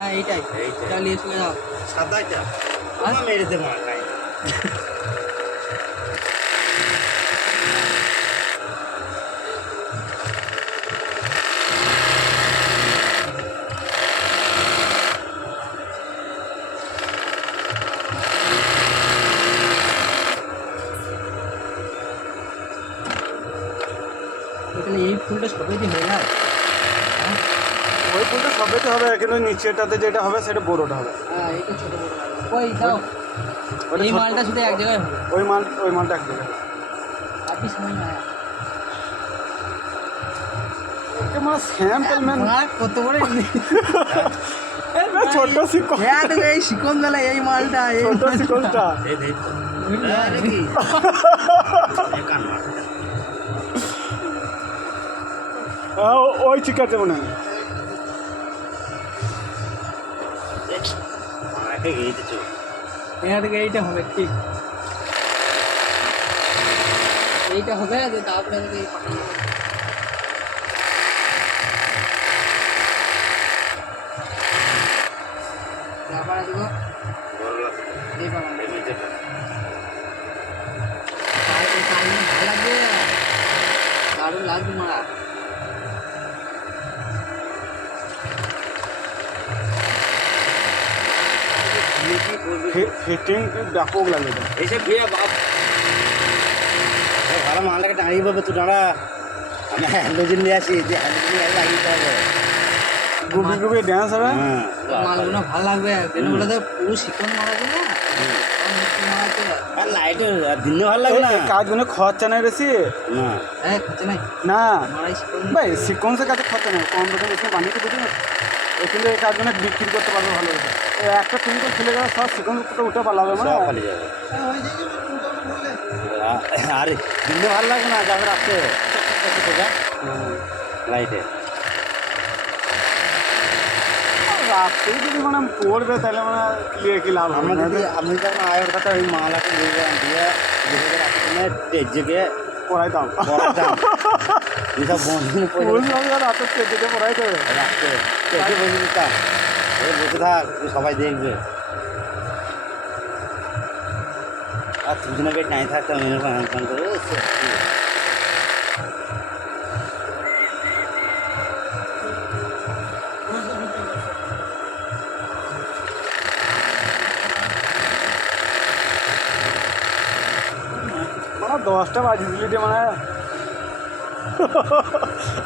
হ্যাঁ এইটাই চালিয়ে চলে যাও সাদাটা মেরে দেবো নাই তাহলে এই ফুলটা সবাই দিয়ে হয়ে যায়। ওই ফুলটা সবেতে হবে, কিন্তু নিচেটাতে যেটা হবে সেটা বড়োটা হবে। হ্যাঁ এইটা ছোটো বড় ওই দাও ওটা এই ছোট- মালটা শুধু এক জায়গায় হবে। ওই মালটা এক জায়গায়। আপনি সময় না মানে স্যাম্পল ম্যান কত বড় ছোট শিকল, এই শিকন বেলা এই মালটা এই ছোট শিকলটা এই দেখ আরে কি কান মার ওই ঠিক আছে মনে হয়। মাকে গিয়েছে চুপ এখান থেকে এইটা হবে ঠিক এইটা হবে যে তারপরে এই পাঠিয়ে দেবো। তারপরে দেবো এই বাগান ভালো লাগবে দারুণ লাগবে মারা ফিটিং ব্যাপক লাগে এটা। এইসব বিয়ে বাপ ভালো মালটাকে টাঙিয়ে পাবে তুই দাঁড়া আমি হ্যান্ডোজিন নিয়ে আসি যে হ্যান্ডোজিন লাগিয়ে দিতে হবে গুবি গুবি ড্যান্স হবে। হ্যাঁ মালগুলো ভালো লাগবে বেলুনগুলো তো পুরো শিকন মারা যাবে না মারাতে আর লাইটের দিনে ভালো লাগে না কাজগুলো খরচা নেই বেশি না হ্যাঁ খরচা নাই না মারাই শিকন ভাই সিকোয়েন্সের কাছে খরচা নেই, কম বেতন বেশি বানিয়ে বুঝি না। কিন্তু এই কাজগুলো বিক্রি করতে পারবে ভালো করে। একটা টুইঙ্কল খুলে গেলে সব সিকোয়েন্সটা উঠে পালাবে মানে। সব খালি যাবে আরে দিনে ভালো লাগে না যাবে রাখতে লাইটে রাত্রেই যদি মানে পড়বে তাহলে মানে ক্লিয়ার কি লাভ হবে আমরা না? যদি আপনি যখন আয়ের কথা ওই মালাকে দিয়ে দিয়ে টেজে গিয়ে পড়াইতাম পড়াতাম এইসব বন্ধু বুঝলাম যে রাতের স্টেজে পড়াই দেবে। রাখতে টেজে বসে দিতাম ওই বসে থাক সবাই দেখবে আর দুজনকে টাই থাকতাম এরকম হ্যান্ড করে ও সত্যি মানে 10টা বাজি দিলি যে মানে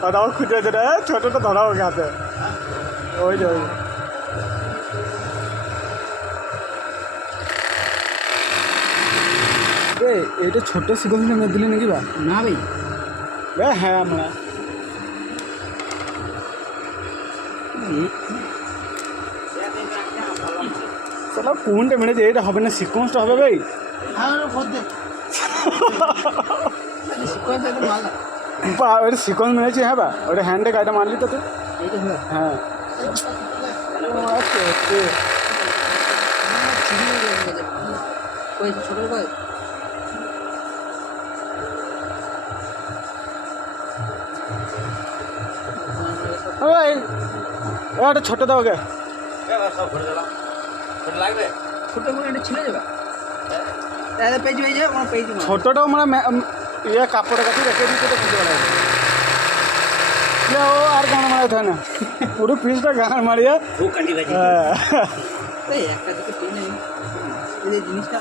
ওটাও খুঁজে যেটা ছোটোটা ধরাও ওকে হাতে ওই যে ওই এইটা ছোট শিকল মেয়ে দিলি নাকি বা না ভাই হ্যাঁ আমরা চলো কোনটা মেরেছে এইটা হবে না সিকোয়েন্সটা হবে ভাই। শিকন তো মাল ওইটা সিকোয়েন্স মেরেছি হ্যাঁ বা ওটা হ্যান্ডে গাড়িটা মারলি তো তুই। এইটা হবে হ্যাঁ ওই ছোট ভাই ওটা ছোটো দাও ওকে। সব ঘুরে গেলাম লাগবে ছোট করে এটা ছিঁড়ে যাবে দাদা পেজ হয়ে যাবে আমার পেজ ছোটোটাও মানে ইয়ে কাপড়ের কাছে রেখে দিতে তো খুঁজে বেড়াবে ও আর কোনো মারাতে হয় না পুরো পিসটা গান মারিয়ে খুব কান্দি বাজি হ্যাঁ এই একটা দুটো পেন এই জিনিসটা